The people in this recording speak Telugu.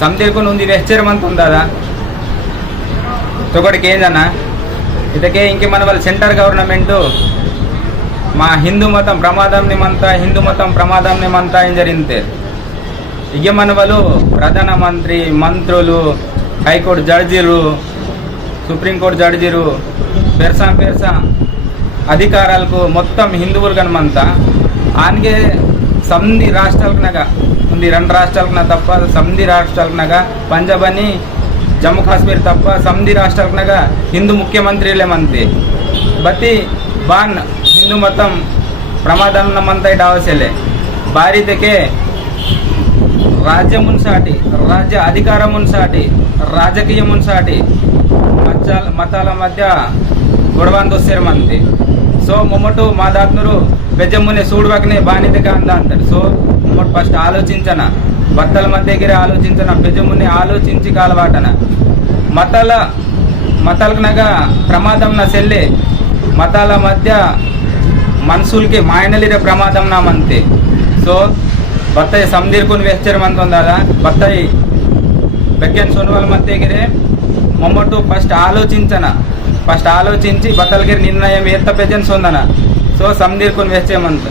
समतीर्कून उंदी वेस्चर मंत दादा तोकड़के इतके इंके मन वाल सेंटर गवर्नमेंट मा हिंदू मतम प्रमादम निमंत हिंदू मतम प्रमादम निमंत एं जरिगिते इग मन वालू प्रधान मंत्री मंत्रुलू హైకోర్టు జడ్జీలు సుప్రీంకోర్టు జడ్జీలు పెరసా అధికారాలకు మొత్తం హిందువులు కనమంతా ఆన్గే సంధి రాష్ట్రాలకునగా ఉంది 2 రాష్ట్రాలకున తప్ప సంధి రాష్ట్రాలకునగా పంజాబ్ అని జమ్మూ కాశ్మీర్ తప్ప సంధి రాష్ట్రాలకునగా హిందూ ముఖ్యమంత్రిలే మంతే బతి బాన్ హిందూ మతం ప్రమాదం మంతై డావసెలే భారీతకే राज्यमुनसाटी राज्य अधिकारमुनसाटी राजकीयमुनसाटी मताल मध्य गोडवांदोस्सेर मंदी सो मोमटू मा दात्नुरु बेजम्मुने सूडवकने बानिते कांदा अंटारु सो मोमट फस्ट आलोचिंचना भक्तल मध्य गिरे आलोचिंचना बेजम्मुने आलोचिंची कालवाटन मतालकनगा प्रमादम न सेल्ले मताल मध्य मनुषुलकी मायनलिरे प्रमादम ना मंते सो बत्ताई समदीर्कुन वेस्चर मंत दादा बत्ताई बेक्केन सोनवाल मध्य गिरे मोमटू फस्ट आलोचिंची बत्तल गिरी निर्णय एत्त पेजन सोंदना सो समदीर्कुन वेस्चर मंत